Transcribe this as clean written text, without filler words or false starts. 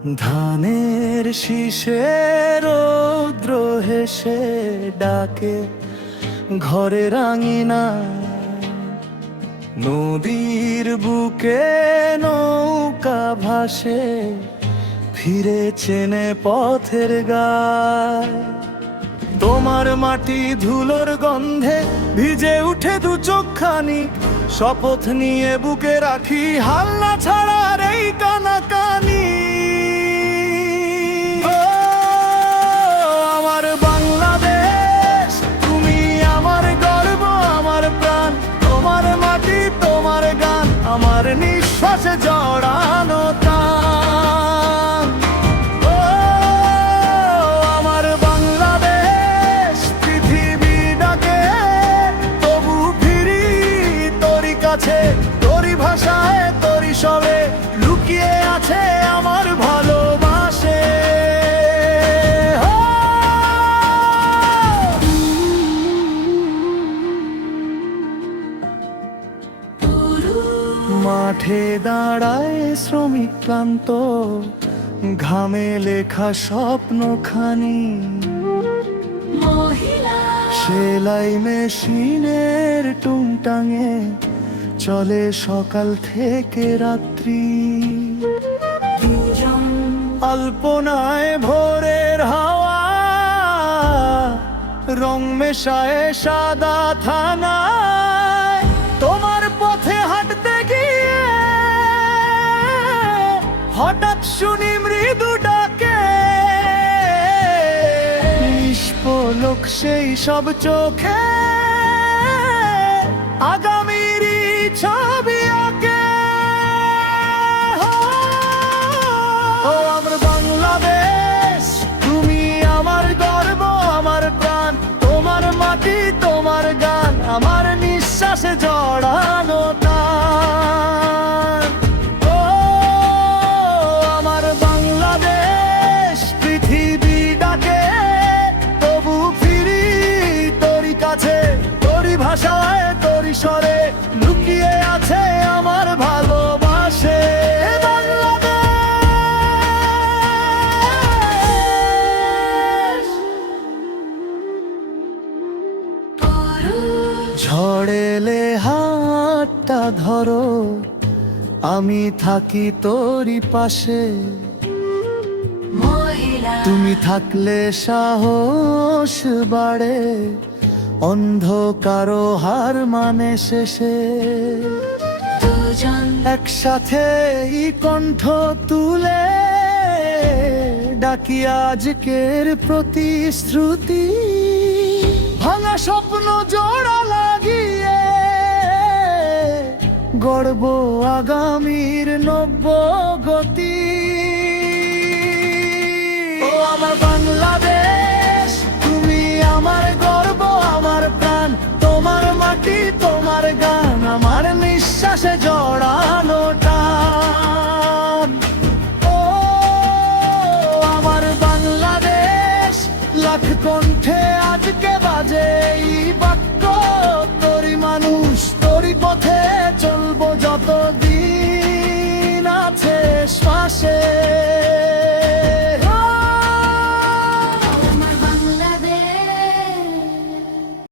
ধানের শীষে রৌদ্র হেসে ডাকে ঘরের আঙিনা, নদীর বুকে নৌকা ভাসে ফিরে চেনে পথের গায়। তোমার মাটি ধুলোর গন্ধে ভিজে উঠে দু চোখখানি, শপথ নিয়ে বুকে রাখি হাল্লা ছাড়ার এই কানাকানি। আমার বাংলাদেশ তুমি আমার গর্ব, আমার প্রাণ, তোমার মাটি তোমার গান, আমার নিঃশ্বাসে জড়ানো টান। আমার বাংলাদেশ পৃথিবী ডাকে, তবু ফিরি তোরই কাছে, তোরই ভাষায় তোরই স্বরে লুকিয়ে আছে আমার ভালোবাসে। মাঠে দাঁড়ায় শ্রমিক ক্লান্ত, ঘামে লেখা স্বপ্নখানি, সেলাই মেশিনের টুংটাঙে চলে সকাল থেকে রাত্রি। আলপনায় ভোরের হাওয়া রং মেশায় সাদা থানায়, তোমার পথে হাঁটতে গিয়ে হঠাৎ শুনি মৃদু ডাকে, নিষ্পলক সেই সব চোখে আগামীর ছবি আঁকে। ও আমার বাংলাদেশ তুমি আমার গর্ব, আমার প্রাণ, তোমার মাটি তোমার গান, আমার নিঃশ্বাসে জড়ানো টান। ও আমার বাংলাদেশ পৃথিবী ডাকে, তবু ফিরি তোরই কাছে, তোরই ভাষায় তোরই স্বরে লুকিয়ে আছে আমার ভালোবাসে। ঝড় এলে হাতটা ধরো, আমি থাকি তোরই পাশে, তুমি থাকলে সাহস বাড়ে, অন্ধকারও হার মানে শেষে। একসাথে এই কণ্ঠ তুলে ডাকি আজকের প্রতিশ্রুতি, ভাঙা স্বপ্ন জোড়া লাগিয়ে গড়ব আগামীর নব্য গতি। ও আমার বাংলাদেশ তুমি আমার গর্ব, আমার প্রাণ, তোমার মাটি তোমার গান, আমার নিঃশ্বাসে জড়ানো টান। ও আমার বাংলাদেশ লাখ কণ্ঠে আজকে বাজে এই বাক্য, তোরই মানুষ তোরই পথে চলবো যতদিন আছে শ্বাসে।